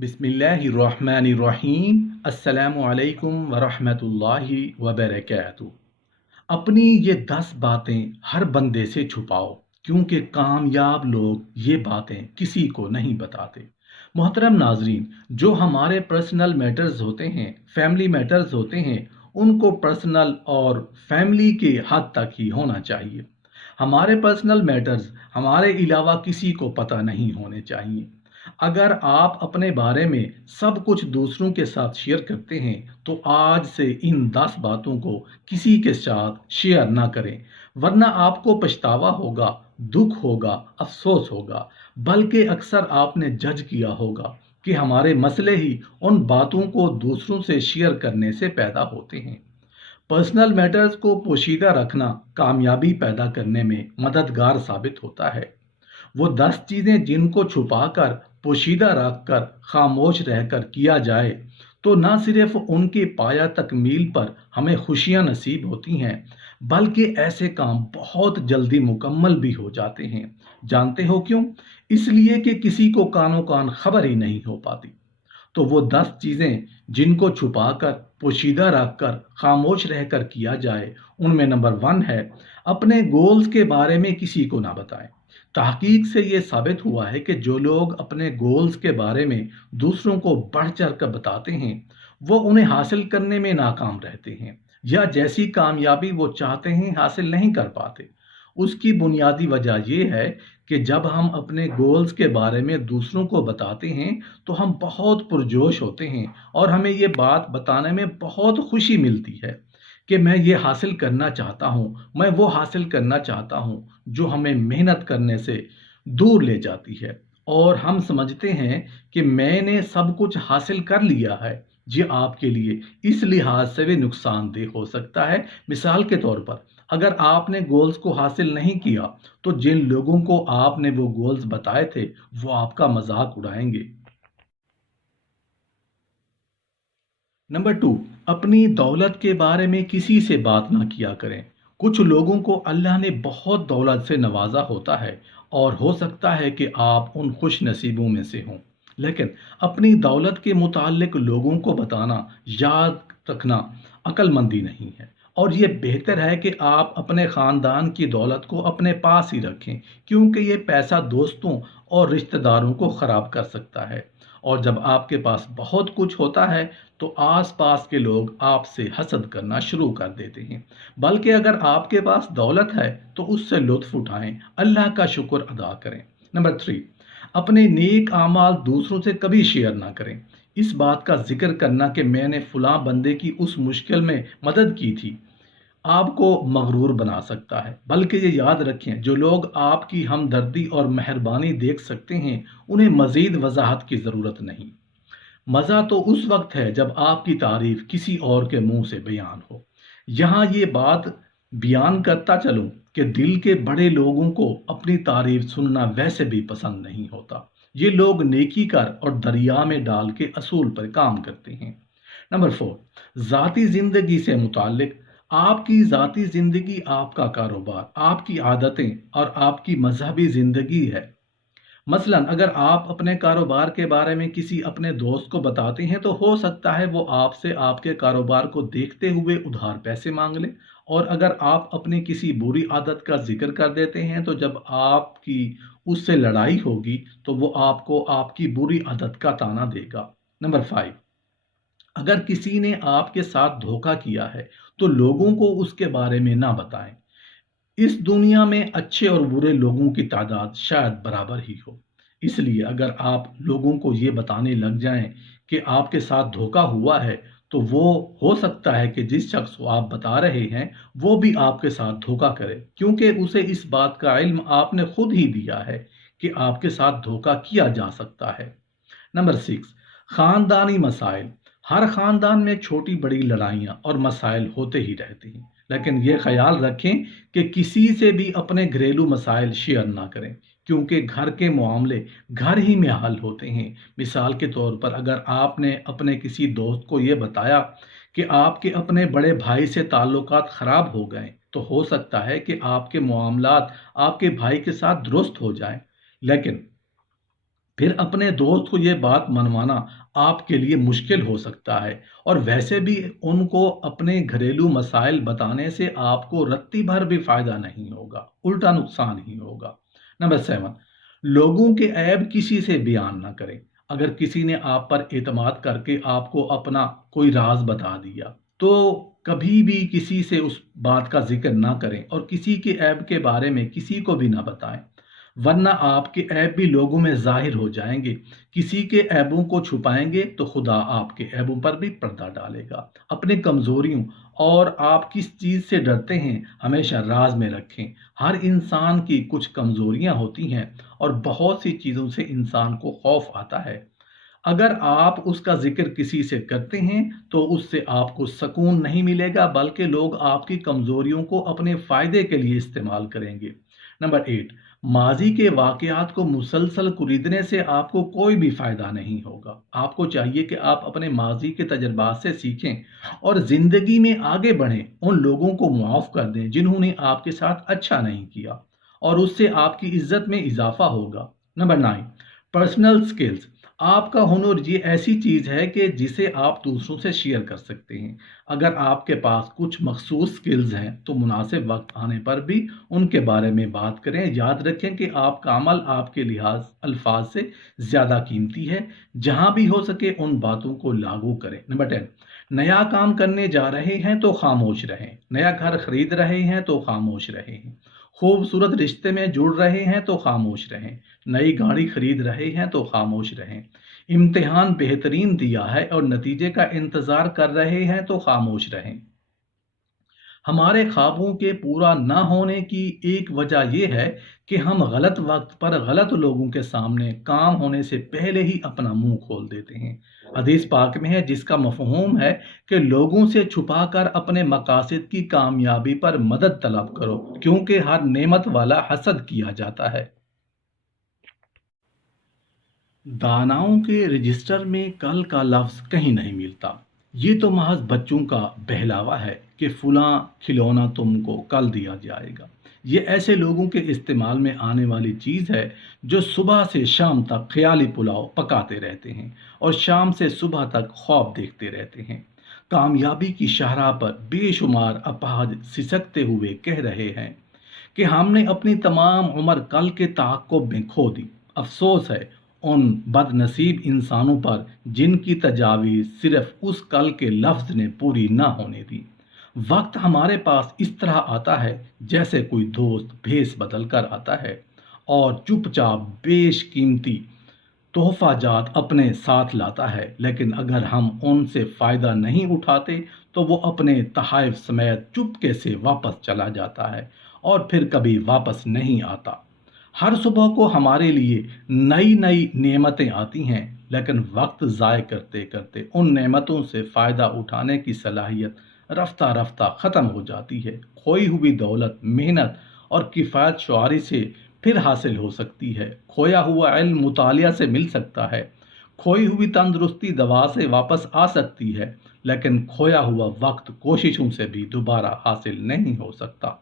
बिस्मिल्लाहिर्रहमानिर्रहीम। अस्सलामु अलैकुम वरहमतुल्लाहि वबरकातुहू। अपनी ये 10 बातें हर बंदे से छुपाओ, क्योंकि कामयाब लोग ये बातें किसी को नहीं बताते। मोहतरम नाजरीन, जो हमारे पर्सनल मैटर्स होते हैं, फैमिली मैटर्स होते हैं, उनको पर्सनल और फैमिली के हद तक ही होना चाहिए। हमारे पर्सनल मैटर्स हमारे अलावा किसी को पता नहीं होने चाहिए। अगर आप अपने बारे में सब कुछ दूसरों के साथ शेयर करते हैं तो आज से इन 10 बातों को किसी के साथ शेयर ना करें, वरना आपको पछतावा होगा, दुख होगा, अफसोस होगा। बल्कि अक्सर आपने जज किया होगा कि हमारे मसले ही उन बातों को दूसरों से शेयर करने से पैदा होते हैं। पर्सनल मैटर्स को पोशीदा रखना कामयाबी पैदा करने में मददगार साबित होता है। वो 10 चीजें जिनको छुपाकर, पोशीदा रखकर, खामोश रहकर किया जाए तो ना सिर्फ उनके पाया तकमील पर हमें खुशियां नसीब होती हैं, बल्कि ऐसे काम बहुत जल्दी मुकम्मल भी हो जाते हैं। जानते हो क्यों? इसलिए कि किसी को कानो कान खबर ही नहीं हो पाती। तो वो 10 चीज़ें जिनको छुपाकर, पोशीदा रखकर, खामोश रहकर किया जाए, उनमें नंबर 1 है, अपने गोल्स के बारे में किसी को ना बताएं। तहकीक से ये साबित हुआ है कि जो लोग अपने गोल्स के बारे में दूसरों को बढ़ चढ़ कर बताते हैं, वो उन्हें हासिल करने में नाकाम रहते हैं, या जैसी कामयाबी वो चाहते हैं हासिल नहीं कर पाते। उसकी बुनियादी वजह यह है कि जब हम अपने गोल्स के बारे में दूसरों को बताते हैं तो हम बहुत पुरजोश होते हैं और हमें ये बात बताने में बहुत खुशी मिलती है कि मैं ये हासिल करना चाहता हूँ, मैं वो हासिल करना चाहता हूँ, जो हमें मेहनत करने से दूर ले जाती है। और हम समझते हैं कि मैंने सब कुछ हासिल कर लिया है। ये आपके लिए इस लिहाज से भी नुकसानदेह हो सकता है। मिसाल के तौर पर, अगर आपने गोल्स को हासिल नहीं किया तो जिन लोगों को आपने वो गोल्स बताए थे वो आपका मजाक उड़ाएंगे। नंबर 2, अपनी दौलत के बारे में किसी से बात ना किया करें। कुछ लोगों को अल्लाह ने बहुत दौलत से नवाजा होता है और हो सकता है कि आप उन खुश नसीबों में से हों, लेकिन अपनी दौलत के मुतालिक लोगों को बताना, याद रखना अक्लमंदी नहीं है। और ये बेहतर है कि आप अपने ख़ानदान की दौलत को अपने पास ही रखें, क्योंकि ये पैसा दोस्तों और रिश्तेदारों को ख़राब कर सकता है। और जब आपके पास बहुत कुछ होता है तो आसपास के लोग आपसे हसद करना शुरू कर देते हैं। बल्कि अगर आपके पास दौलत है तो उससे लुत्फ उठाएं, अल्लाह का शुक्र अदा करें। नंबर 3, अपने नेक आमाल दूसरों से कभी शेयर ना करें। इस बात का जिक्र करना कि मैंने फलां बंदे की उस मुश्किल में मदद की थी आपको मगरूर बना सकता है। बल्कि ये याद रखें, जो लोग आपकी हमदर्दी और मेहरबानी देख सकते हैं उन्हें मज़ीद वजाहत की ज़रूरत नहीं। मज़ा तो उस वक्त है जब आपकी तारीफ किसी और के मुंह से बयान हो। यहाँ ये बात बयान करता चलूं कि दिल के बड़े लोगों को अपनी तारीफ सुनना वैसे भी पसंद नहीं होता। ये लोग नेकी कर और दरिया में डाल के असूल पर काम करते हैं। नंबर 4, ज़ाती ज़िंदगी से मुतालिक, आपकी ज़ाती ज़िंदगी आपका कारोबार, आपकी आदतें और आपकी मजहबी ज़िंदगी है। मसलन अगर आप अपने कारोबार के बारे में किसी अपने दोस्त को बताते हैं तो हो सकता है वो आपसे आपके कारोबार को देखते हुए उधार पैसे मांग ले। और अगर आप अपनी किसी बुरी आदत का जिक्र कर देते हैं तो जब आपकी उससे लड़ाई होगी तो वो आपको आपकी बुरी आदत का ताना देगा। नंबर 5, अगर किसी ने आपके साथ धोखा किया है तो लोगों को उसके बारे में ना बताएं। इस दुनिया में अच्छे और बुरे लोगों की तादाद शायद बराबर ही हो। इसलिए अगर आप लोगों को ये बताने लग जाएं कि आपके साथ धोखा हुआ है तो वो हो सकता है कि जिस शख्स को आप बता रहे हैं वो भी आपके साथ धोखा करे, क्योंकि उसे इस बात का इल्म आपने खुद ही दिया है कि आपके साथ धोखा किया जा सकता है। नंबर 6, खानदानी मसाइल। हर खानदान में छोटी बड़ी लड़ाइयाँ और मसाइल होते ही रहते हैं, लेकिन ये ख्याल रखें कि किसी से भी अपने घरेलू मसाइल शेयर ना करें, क्योंकि घर के मामले घर ही में हल होते हैं। मिसाल के तौर पर अगर आपने अपने किसी दोस्त को ये बताया कि आपके अपने बड़े भाई से ताल्लुकात ख़राब हो गए, तो हो सकता है कि आपके मामलात आपके भाई के साथ दुरुस्त हो जाएं, लेकिन फिर अपने दोस्त को ये बात मनवाना आपके लिए मुश्किल हो सकता है, और वैसे भी उनको अपने घरेलू मसाइल बताने से आपको रत्ती भर भी फायदा नहीं होगा, उल्टा नुकसान ही होगा। नंबर 7, लोगों के ऐब किसी से बयान ना करें। अगर किसी ने आप पर एतमाद करके आपको अपना कोई राज बता दिया, तो कभी भी किसी से उस बात का जिक्र ना करें और किसी के ऐब के बारे में किसी को भी ना बताएं, वरना आपके ऐब भी लोगों में ज़ाहिर हो जाएंगे। किसी के ऐबों को छुपाएंगे तो खुदा आपके ऐबों पर भी पर्दा डालेगा। अपने कमज़ोरियों और आप किस चीज़ से डरते हैं हमेशा राज में रखें। हर इंसान की कुछ कमज़ोरियां होती हैं और बहुत सी चीज़ों से इंसान को खौफ आता है। अगर आप उसका ज़िक्र किसी से करते हैं, तो उससे आपको सकून नहीं मिलेगा, बल्कि लोग आपकी कमज़ोरियों को अपने फ़ायदे के लिए इस्तेमाल करेंगे। नंबर 8, माज़ी के वाक़यात को मुसलसल कुरीदने से आपको कोई भी फ़ायदा नहीं होगा। आपको चाहिए कि आप अपने माज़ी के तजुर्बात से सीखें और ज़िंदगी में आगे बढ़ें। उन लोगों को मुआफ़ कर दें जिन्होंने आपके साथ अच्छा नहीं किया, और उससे आपकी इज़्ज़त में इज़ाफ़ा होगा। Number 9, personal skills. आपका हुनर ये ऐसी चीज़ है कि जिसे आप दूसरों से शेयर कर सकते हैं। अगर आपके पास कुछ मखसूस स्किल्स हैं, तो मुनासिब वक्त आने पर भी उनके बारे में बात करें। याद रखें कि आपका अमल आपके लिहाज अल्फाज से ज़्यादा कीमती है। जहाँ भी हो सके उन बातों को लागू करें। नंबर 10, नया काम करने जा रहे हैं तो खामोश रहें। नया घर खरीद रहे हैं तो खामोश रहें। खूबसूरत रिश्ते में जुड़ रहे हैं तो खामोश रहें। नई गाड़ी खरीद रहे हैं तो खामोश रहें। इम्तिहान बेहतरीन दिया है और नतीजे का इंतज़ार कर रहे हैं तो खामोश रहें। हमारे ख्वाबों के पूरा ना होने की एक वजह यह है कि हम गलत वक्त पर गलत लोगों के सामने काम होने से पहले ही अपना मुंह खोल देते हैं। हदीस पाक में है, जिसका मफहूम है कि लोगों से छुपाकर अपने मकासद की कामयाबी पर मदद तलब करो, क्योंकि हर नेमत वाला हसद किया जाता है। दानाओं के रजिस्टर में कल का लफ्ज़ कहीं नहीं मिलता। ये तो महज बच्चों का बहलावा है कि फलां खिलौना तुमको कल दिया जाएगा। ये ऐसे लोगों के इस्तेमाल में आने वाली चीज़ है जो सुबह से शाम तक ख्याली पुलाव पकाते रहते हैं और शाम से सुबह तक ख्वाब देखते रहते हैं। कामयाबी की शाहराह पर बेशुमार अपाहज सिसकते हुए कह रहे हैं कि हमने अपनी तमाम उम्र कल के ताक़ुब में खो दी। अफ़सोस है उन बदनसीब इंसानों पर जिनकी तजावीज़ सिर्फ़ उस कल के लफ्ज़ ने पूरी ना होने दी। वक्त हमारे पास इस तरह आता है जैसे कोई दोस्त भेस बदल कर आता है और चुपचाप बेशकीमती तोहफ़ा जात अपने साथ लाता है, लेकिन अगर हम उनसे फ़ायदा नहीं उठाते तो वो अपने तहाइफ समेत चुपके से वापस चला जाता है और फिर कभी वापस नहीं आता। हर सुबह को हमारे लिए नई नई नेमतें आती हैं, लेकिन वक्त ज़ाय करते करते उन नेमतों से फ़ायदा उठाने की सलाहियत रफ्ता रफ्ता ख़त्म हो जाती है। खोई हुई दौलत मेहनत और किफ़ायत शुआरी से फिर हासिल हो सकती है। खोया हुआ इल्म मुतालिया से मिल सकता है। खोई हुई तंदुरुस्ती दवा से वापस आ सकती है, लेकिन खोया हुआ वक्त कोशिशों से भी दोबारा हासिल नहीं हो सकता।